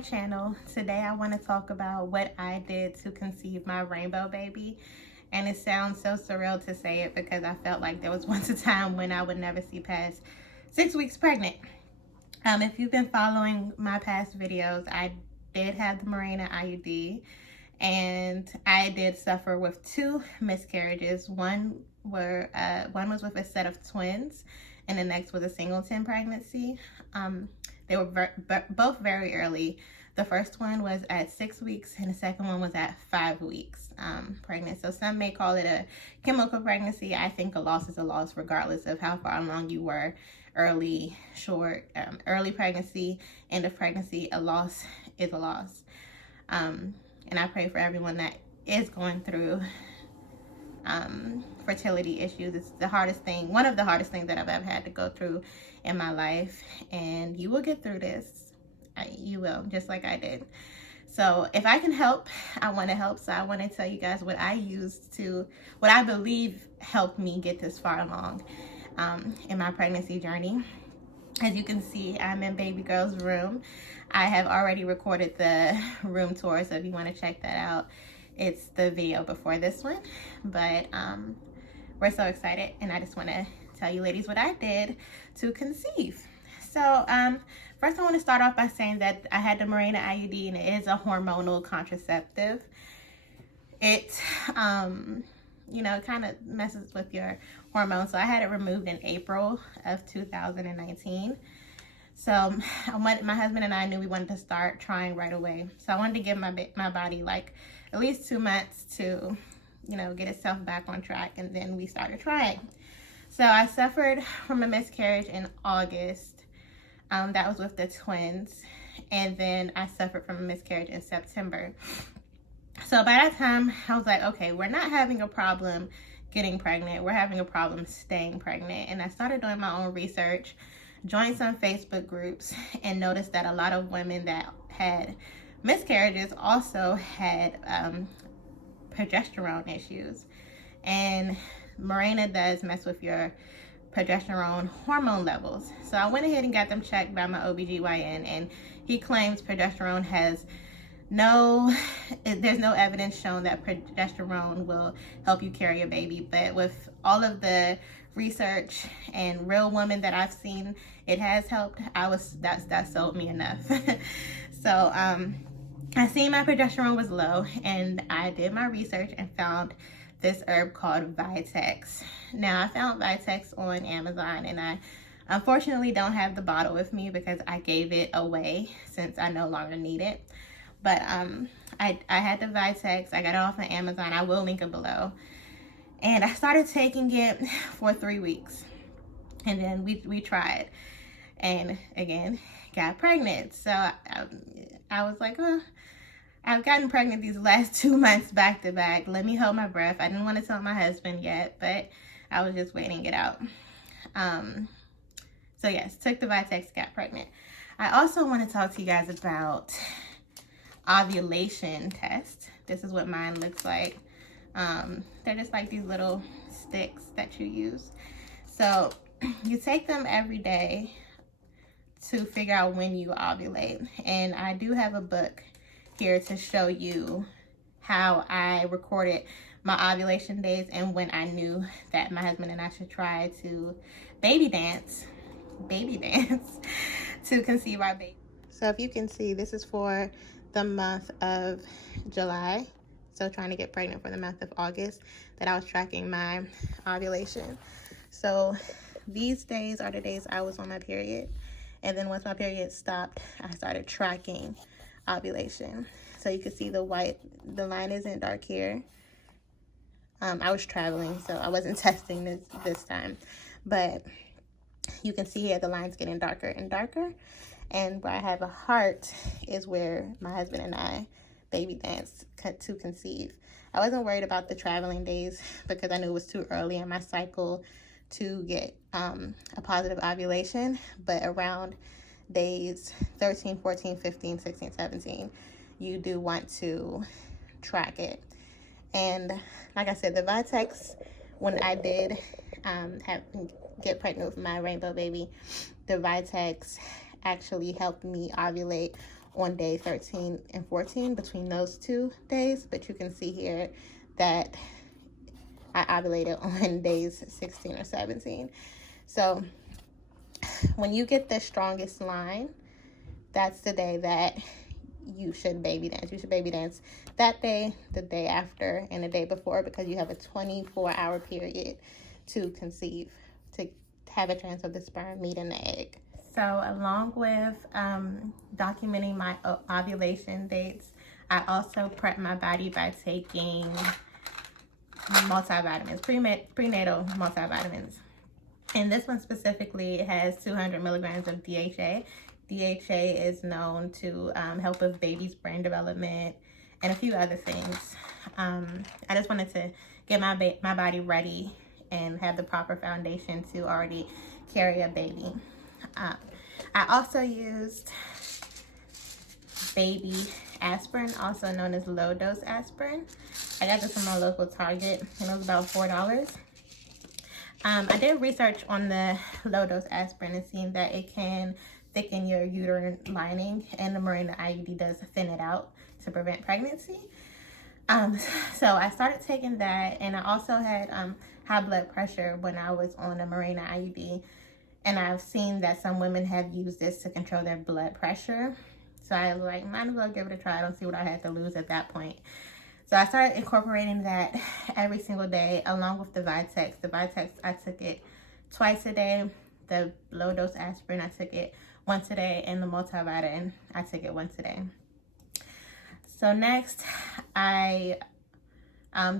my channel. Today I want to talk about what I did to conceive my rainbow baby. And it sounds so surreal to say it because I felt like there was once a time when I would never see past 6 weeks pregnant. If you've been following my past videos, I did have the Mirena Iud, and I did suffer with 2 miscarriages. One was with a set of twins, and the next was a singleton pregnancy. They were both very early. The first one was at 6 weeks, and the second one was at 5 weeks pregnant. So some may call it a chemical pregnancy. I think a loss is a loss regardless of how far along you were. Early, short, early pregnancy, end of pregnancy, a loss is a loss. And I pray for everyone that is going through fertility issues. It's the hardest thing, one of the hardest things that I've ever had to go through in my life, and you will get through this. You will, just like I did. So if I can help, I want to help. So I want to tell you guys what I believe helped me get this far along in my pregnancy journey. As you can see, I'm in baby girl's room. I have already recorded the room tour, so if you want to check that out, it's the video before this one. But we're so excited, and I just want to tell you ladies what I did to conceive. So first I want to start off by saying that I had the Mirena Iud, and it is a hormonal contraceptive. It it kind of messes with your hormones. So I had it removed in April of 2019. So my husband and I knew we wanted to start trying right away. So I wanted to give my body like at least 2 months to, get itself back on track. And then we started trying. So I suffered from a miscarriage in August. That was with the twins. And then I suffered from a miscarriage in September. So by that time, I was like, okay, we're not having a problem getting pregnant. We're having a problem staying pregnant. And I started doing my own research, joined some Facebook groups, and noticed that a lot of women that had miscarriages also had progesterone issues. And Mirena does mess with your progesterone hormone levels. So I went ahead and got them checked by my OBGYN, and he claims progesterone has there's no evidence shown that progesterone will help you carry a baby. But with all of the research and real women that I've seen, it has helped. That sold me enough. So I seen my progesterone was low, and I did my research and found this herb called VITEX. Now I found VITEX on Amazon, and I unfortunately don't have the bottle with me because I gave it away since I no longer need it. But I had the VITEX. I got it off of Amazon. I will link it below. And I started taking it for 3 weeks. And then we tried. And again, got pregnant. So I was like, oh, I've gotten pregnant these last 2 months back to back. Let me hold my breath. I didn't want to tell my husband yet, but I was just waiting it out. So yes, took the VITEX, got pregnant. I also want to talk to you guys about Ovulation Test. This is what mine looks like. They're just like these little sticks that you use. So you take them every day to figure out when you ovulate. And I do have a book here to show you how I recorded my ovulation days and when I knew that my husband and I should try to baby dance to conceive our baby. So if you can see, this is for the month of July. So trying to get pregnant for the month of August, that I was tracking my ovulation. So these days are the days I was on my period. And then once my period stopped, I started tracking ovulation. So you can see the line isn't dark here. I was traveling, so I wasn't testing this time. But you can see here the line's getting darker and darker. And where I have a heart is where my husband and I baby danced to conceive. I wasn't worried about the traveling days because I knew it was too early in my cycle to get a positive ovulation. But around days 13, 14, 15, 16, 17, you do want to track it. And like I said, the VITEX, when I did get pregnant with my rainbow baby, the VITEX actually helped me ovulate on day 13 and 14 between those 2 days, but you can see here that I ovulated on days 16 or 17. So when you get the strongest line, that's the day that you should baby dance. You should baby dance that day, the day after, and the day before, because you have a 24-hour period to conceive, to have a chance of the sperm meeting the egg. So along with documenting my ovulation dates, I also prep my body by taking multivitamins, prenatal multivitamins. And this one specifically has 200 milligrams of DHA. DHA is known to help with baby's brain development and a few other things. I just wanted to get my body ready and have the proper foundation to already carry a baby. I also used baby aspirin, also known as low dose aspirin. I got this from my local Target and it was about $4. I did research on the low dose aspirin and seen that it can thicken your uterine lining, and the Mirena Iud does thin it out to prevent pregnancy. So I started taking that, and I also had high blood pressure when I was on the Mirena Iud, and I've seen that some women have used this to control their blood pressure. So I was like, might as well give it a try. I don't see what I had to lose at that point. So I started incorporating that every single day along with the VITEX. The VITEX, I took it twice a day. The low dose aspirin, I took it once a day, and the multivitamin, I took it once a day. So next, I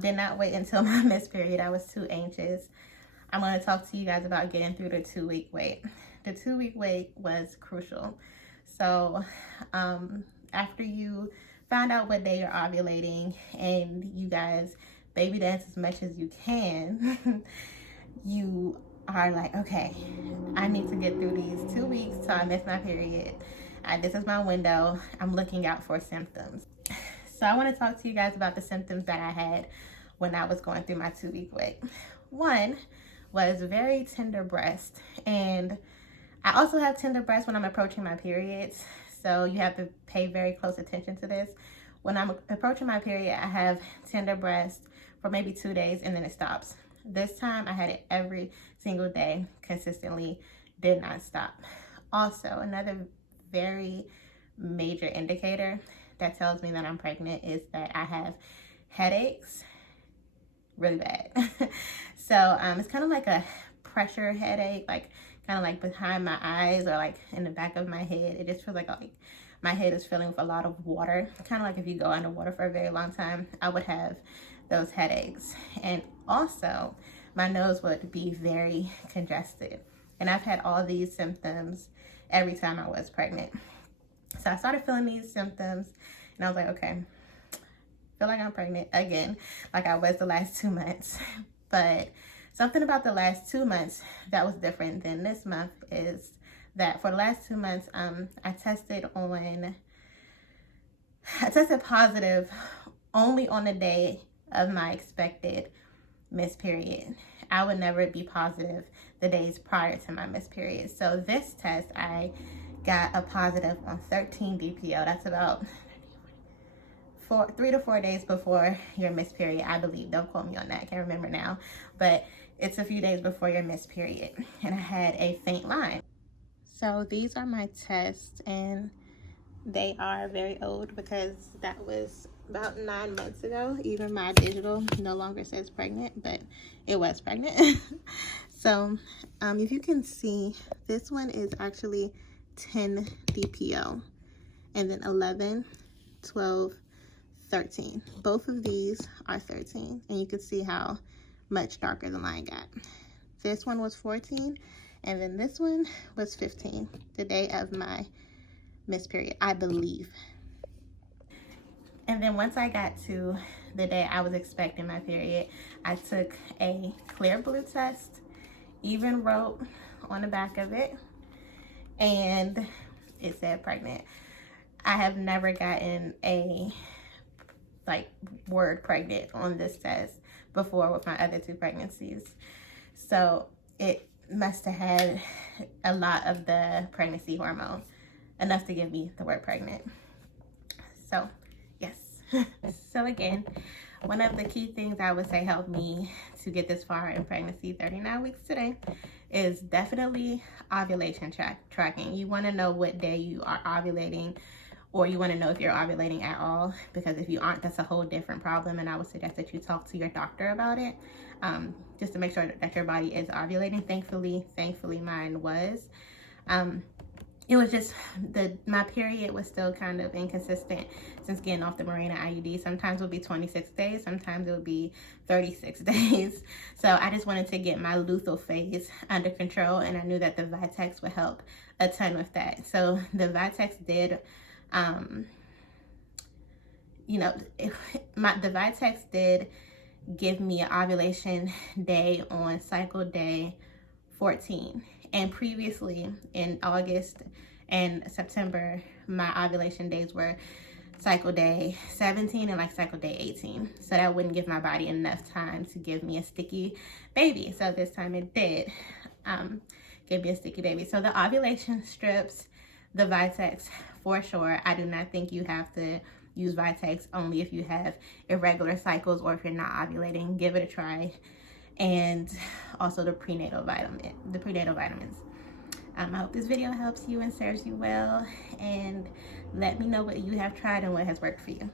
did not wait until my missed period. I was too anxious. I'm going to talk to you guys about getting through the 2-week wait. The 2-week wait was crucial. So after you find out what day you're ovulating and you guys baby dance as much as you can, you are like, okay, I need to get through these 2 weeks till I miss my period. This is my window. I'm looking out for symptoms. So I want to talk to you guys about the symptoms that I had when I was going through my 2-week wait. One was very tender breast, and I also have tender breast when I'm approaching my periods, so you have to pay very close attention to this. When I'm approaching my period, I have tender breast for maybe 2 days and then it stops. This time I had it every single day, consistently, did not stop. Also, another very major indicator that tells me that I'm pregnant is that I have headaches really bad. So it's kind of like a pressure headache, like kind of like behind my eyes or like in the back of my head. It just feels like my head is filling with a lot of water. Kind of like if you go underwater for a very long time, I would have those headaches. And also my nose would be very congested. And I've had all these symptoms every time I was pregnant. So I started feeling these symptoms and I was like, okay, feel like I'm pregnant again, like I was the last 2 months. But something about the last 2 months that was different than this month is that for the last 2 months, I tested positive only on the day of my expected missed period. I would never be positive the days prior to my missed period. So this test, I got a positive on 13 DPO. That's about 3 to 4 days before your missed period, I believe. Don't quote me on that, I can't remember now. But it's a few days before your missed period. And I had a faint line. So these are my tests, and they are very old because that was about 9 months ago. Even my digital no longer says pregnant, but it was pregnant. So if you can see, this one is actually 10 DPO, and then 11, 12, 13. Both of these are 13, and you can see how much darker the line got. This one was 14, and then this one was 15, the day of my missed period, I believe. And then once I got to the day I was expecting my period, I took a clear blue test, even wrote on the back of it, and it said pregnant. I have never gotten a word pregnant on this test before with my other 2 pregnancies. So it must have had a lot of the pregnancy hormone, enough to give me the word pregnant. So yes. So again, one of the key things I would say helped me to get this far in pregnancy, 39 weeks today, is definitely ovulation tracking. You want to know what day you are ovulating, or you want to know if you're ovulating at all, because if you aren't, that's a whole different problem, and I would suggest that you talk to your doctor about it, just to make sure that your body is ovulating. Thankfully mine was. It was just my period was still kind of inconsistent since getting off the Mirena Iud. Sometimes it would be 26 days, sometimes it would be 36 days. So I just wanted to get my luteal phase under control, and I knew that the VITEX would help a ton with that. So the VITEX did, the VITEX did give me an ovulation day on cycle day 14. And previously in August and September, my ovulation days were cycle day 17 and like cycle day 18. So that wouldn't give my body enough time to give me a sticky baby. So this time it did give me a sticky baby. So the ovulation strips, the VITEX, for sure. I do not think you have to use VITEX only if you have irregular cycles or if you're not ovulating. Give it a try. And also the prenatal vitamins. I hope this video helps you and serves you well, and let me know what you have tried and what has worked for you.